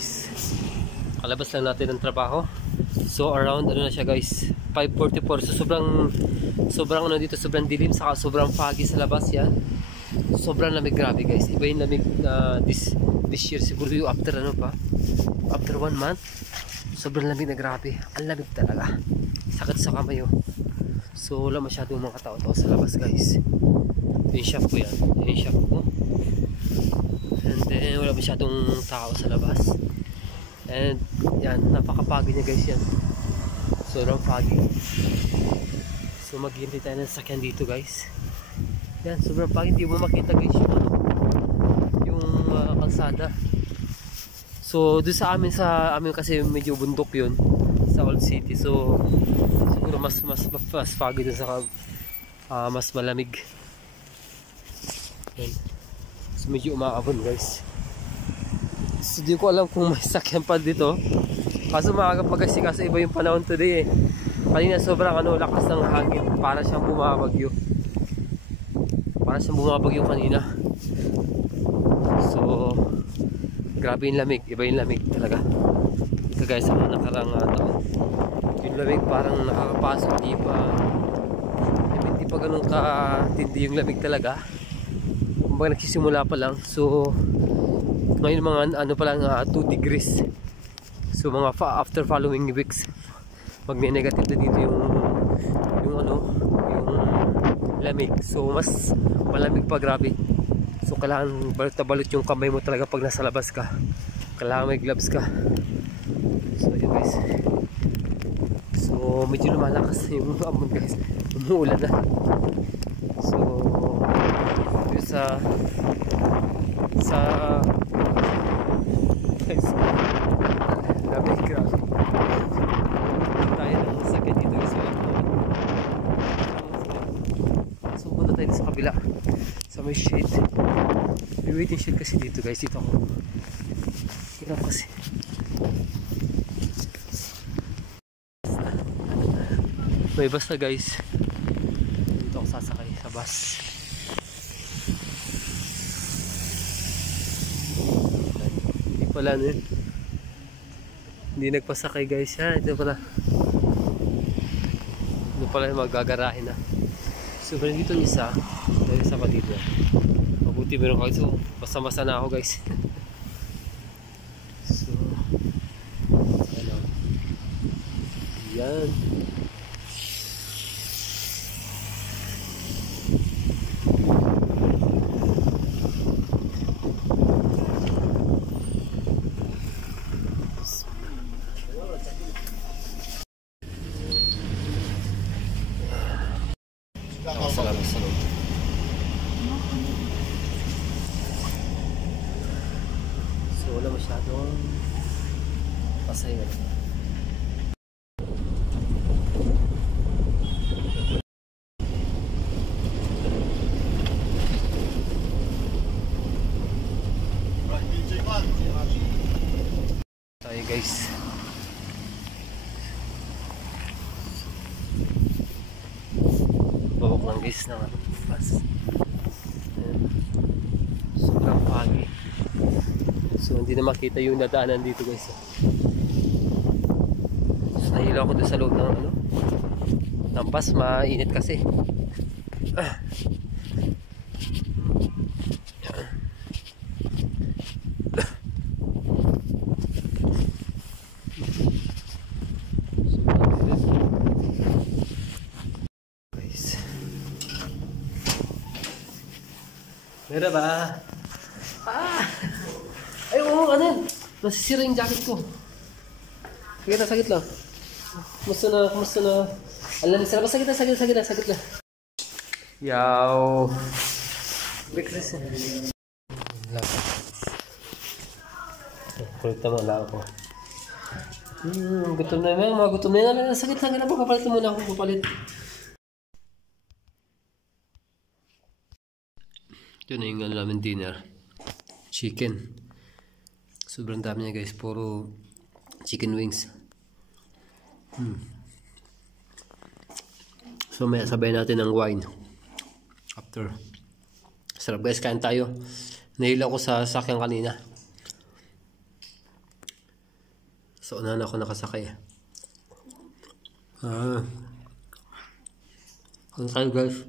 guys, kalabas lang natin ng trabaho. So around ano na siya guys, 5:44. So sobrang ano dito, sobrang dilim, saka sobrang foggy sa labas yan. Sobrang lamig, grabe guys. Iba yung lamig na this year, siguro yung after ano pa, after 1 month. Sobrang lamig na, grabe. Ang lamig talaga. Sakit sa kamay oh. So wala masyadong mga tao-tao sa labas guys. Yung shop ko yan, yung shop ko. And then wala masyadong tao sa labas. And yan, napakapagod niya guys yan. Sobrang foggy. So maghihintay tayo ng sakyan dito guys. Yan, sobrang foggy. Hindi mo makita guys yung kalsada. So doon sa amin kasi medyo bundok yun sa Old City. So siguro mas foggy dun sa mas malamig. Yan. So medyo umaabon guys. So di ko alam kung may sakyan pa dito. Kaso maaga pa kasi iba yung panahon today eh. Kanina sobrang lakas ng hangin. Para siyang bumabagyo. Kanina. So grabe yung lamig. Iba yung lamig talaga. Kagaya sa mga nakarang taon. Yung lamig parang nakakapasok. Hindi pa ganun katindi yung lamig talaga. Kumbaga nagsisimula pa lang. So ngayon mga pa lang 2 degrees. So mga after following weeks magne-negative na dito yung lamig. So mas malamig pa, grabe. So kailangan balot na balot yung kamay mo talaga pag nasa labas ka. Kailangan may gloves ka. So yun guys. So medyo lumalakas yung amon guys. Umuulan na. So yun sa guys, grabe. Tayo ng sakit dito guys. So punta tayo sa kabila sa may shade. May waiting shade kasi dito guys. Dito ako hirap kasi. May bus na guys. Dito ako sasakay sa bus. Wala na yun. Hindi nagpasakay guys ha. Ito pala yung magagarahin na. So dito yung isa. Dahil isa pa dito. Mabuti meron kayo. So basta-basta na ako guys. So ano. Yan. Salamat sa loob. So wala masyadong pasaya. Tayo guys. Bawak lang guys ng bus. Sobrang foggy. So hindi na makita yung nadaanan dito guys. So nahilo ako doon sa loob ng bus. Mainit kasi. Meron ba? Ay, oo, ano yun? Nasisira yung jacket ko. Sakit lang. Kumusta na? Alam niya, sakit na. Yaw. Biglas na. Kulit naman lang ako. Gutom na yun, mga gutom na yun. Sakit lang, papalit muna ako, papalit. Ito na yung namin dinner. Chicken. Sobrang dami niya guys. Puro chicken wings. So may sabay natin ng wine. After. Sarap guys. Kain tayo. Nahila ko sa sakyan kanina. So, unahan ako nakasakay. Ano tayo guys?